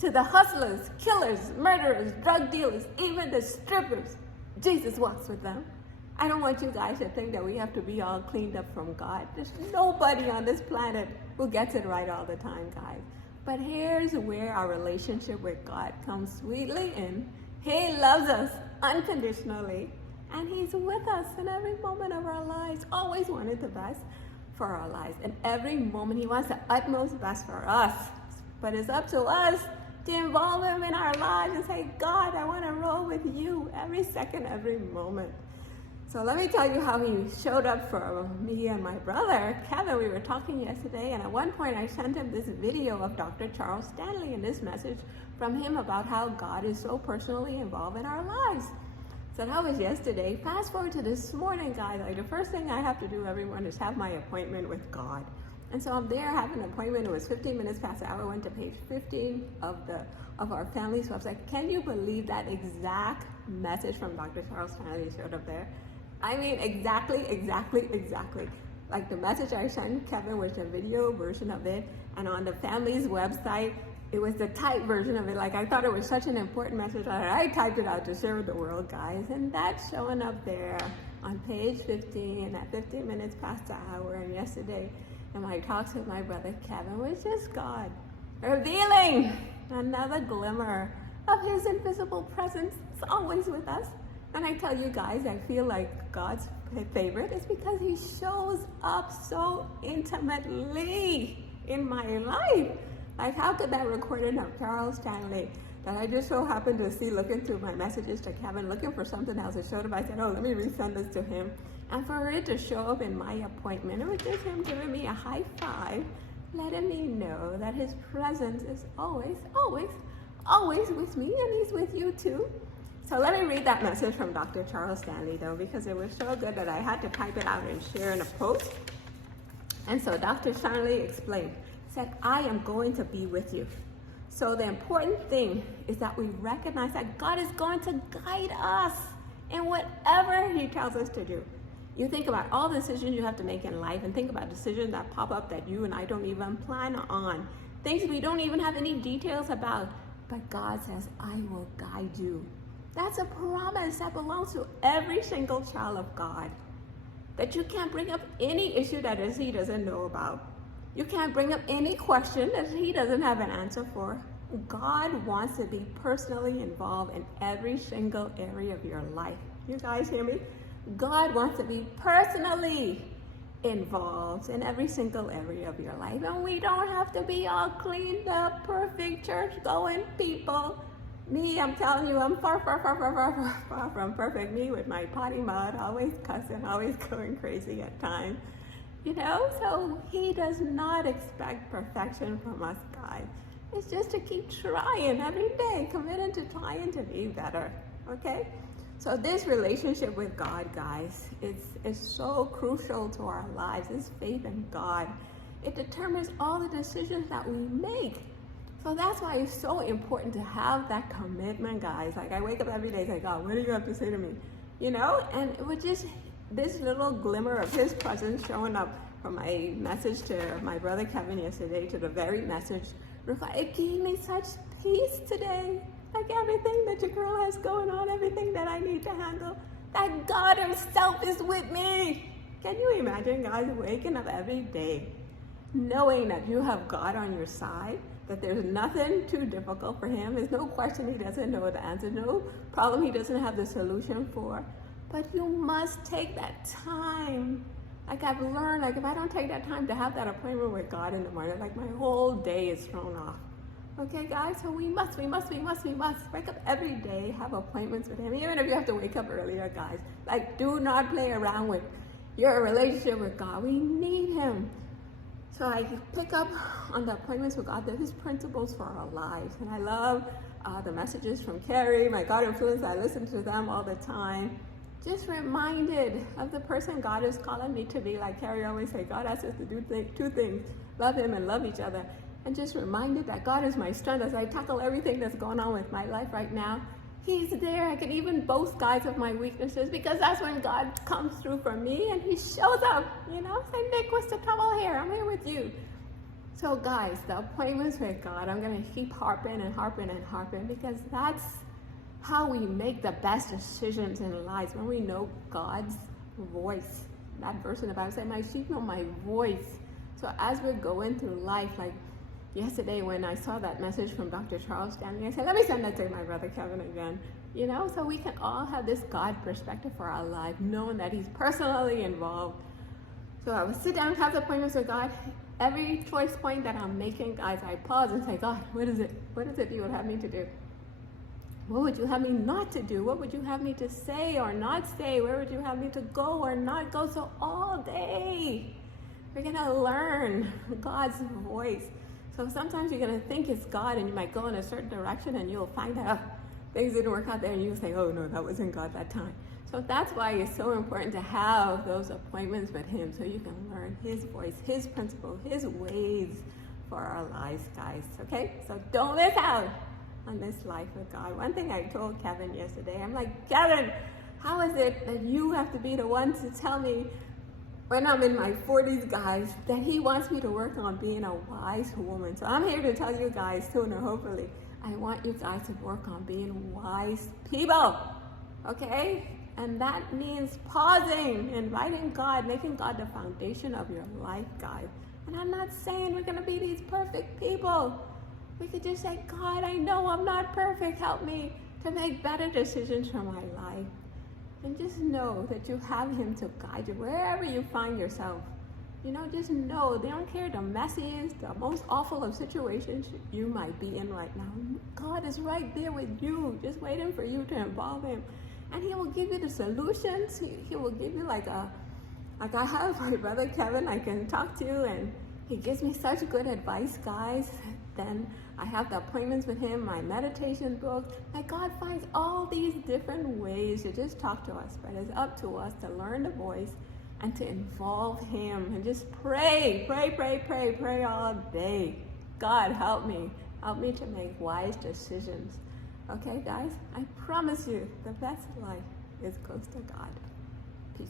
To the hustlers, killers, murderers, drug dealers, even the strippers, Jesus walks with them. I don't want you guys to think that we have to be all cleaned up from God. There's nobody on this planet who gets it right all the time, guys. But here's where our relationship with God comes sweetly in. He loves us unconditionally, and He's with us in every moment of our lives, always wanted the best for our lives. In every moment, He wants the utmost best for us. But it's up to us to involve Him in our lives and say, God, I want to roll with you every second, every moment. So let me tell you how He showed up for me and my brother, Kevin. We were talking yesterday, and at one point I sent him this video of Dr. Charles Stanley and this message from him about how God is so personally involved in our lives. So that was yesterday. Fast forward to this morning, guys. Like the first thing I have to do every morning is have my appointment with God. And so I'm there having an appointment. It was 15 minutes past the hour. I went to page 15 of our family's website. Can you believe that exact message from Dr. Charles Stanley showed up there? I mean, exactly. Like the message I sent Kevin was a video version of it, and on the family's website, it was the typed version of it. Like I thought it was such an important message that I typed it out to share with the world, guys. And that's showing up there on page 15 at 15 minutes past the hour. And yesterday, in my talks with my brother Kevin, was just God revealing another glimmer of His invisible presence. It's always with us. And I tell you guys, I feel like God's favorite is because He shows up so intimately in my life. Like, how could that recording of Charles Stanley that I just so happened to see looking through my messages to Kevin, looking for something else, it showed up. I said, oh, let me resend this to him. And for it to show up in my appointment, it was just Him giving me a high five, letting me know that His presence is always with me, and He's with you too. So let me read that message from Dr. Charles Stanley, though, because it was so good that I had to type it out and share in a post. And so Dr. Stanley explained, said, I am going to be with you. So the important thing is that we recognize that God is going to guide us in whatever He tells us to do. You think about all the decisions you have to make in life, and think about decisions that pop up that you and I don't even plan on. Things we don't even have any details about. But God says, I will guide you. That's a promise that belongs to every single child of God. That you can't bring up any issue that He doesn't know about. You can't bring up any question that He doesn't have an answer for. God wants to be personally involved in every single area of your life. You guys hear me? God wants to be personally involved in every single area of your life. And we don't have to be all cleaned up, perfect, church-going people. Me, I'm telling you, I'm far from perfect. Me with my potty mouth, always cussing, always going crazy at times. You know, so He does not expect perfection from us, guys. It's just to keep trying every day, committing to trying to be better, okay? So this relationship with God, guys, is so crucial to our lives. It's faith in God. It determines all the decisions that we make. So that's why it's so important to have that commitment, guys. Like I wake up every day and say, God, what do you have to say to me? You know, and it was just this little glimmer of His presence showing up from my message to my brother Kevin yesterday to the very message. It gave me such peace today. Like everything that your girl has going on, everything that I need to handle, that God Himself is with me. Can you imagine, guys, waking up every day knowing that you have God on your side, that there's nothing too difficult for Him, there's no question He doesn't know the answer, no problem He doesn't have the solution for, but you must take that time. Like I've learned, like if I don't take that time to have that appointment with God in the morning, like my whole day is thrown off. Okay, guys, so we must wake up every day, have appointments with Him, even if you have to wake up earlier, guys. Like, do not play around with your relationship with God. We need Him. So I pick up on the appointments with God. They're His principles for our lives. And I love the messages from Carrie, my God influence. I listen to them all the time. Just reminded of the person God is calling me to be. Like Carrie always say, God asks us to do two things, love Him and love each other. And just reminded that God is my strength as I tackle everything that's going on with my life right now. He's there. I can even boast, guys, of my weaknesses, because that's when God comes through for me and He shows up, you know. Say, Nick, what's the trouble here? I'm here with you. So guys, the appointments with God, I'm going to keep harping and harping and harping, because that's how we make the best decisions in life, when we know God's voice. That verse in the Bible said, my sheep know my voice. So as we're going through life, like yesterday when I saw that message from Dr. Charles Stanley, I said, let me send that to my brother Kevin again. You know, so we can all have this God perspective for our life, knowing that he's personally involved. So I would sit down, have the appointments with God. Every choice point that I'm making, guys, I pause and say, God, what is it? What is it you would have me to do? What would you have me not to do? What would you have me to say or not say? Where would you have me to go or not go? So all day, we're going to learn God's voice. So sometimes you're going to think it's God, and you might go in a certain direction, and you'll find out things didn't work out there, and you'll say, oh, no, that wasn't God that time. So that's why it's so important to have those appointments with him, so you can learn his voice, his principles, his ways for our lives, guys. Okay? So don't miss out on this life with God. One thing I told Kevin yesterday, I'm like, Kevin, how is it that you have to be the one to tell me when I'm in my 40s, guys, that he wants me to work on being a wise woman? So I'm here to tell you guys sooner, hopefully. I want you guys to work on being wise people. Okay? And that means pausing, inviting God, making God the foundation of your life, guys. And I'm not saying we're going to be these perfect people. We could just say, God, I know I'm not perfect. Help me to make better decisions for my life. And just know that you have him to guide you wherever you find yourself. You know, just know, they don't care the messiest, the most awful of situations you might be in right now. God is right there with you, just waiting for you to involve him. And he will give you the solutions. He will give you like I have my brother Kevin I can talk to, and he gives me such good advice, guys. Then I have the appointments with him, my meditation book. Like, God finds all these different ways to just talk to us, but it's up to us to learn the voice and to involve him and just pray all day. God, help me to make wise decisions. Okay, guys, I promise you the best life is close to God. Peace.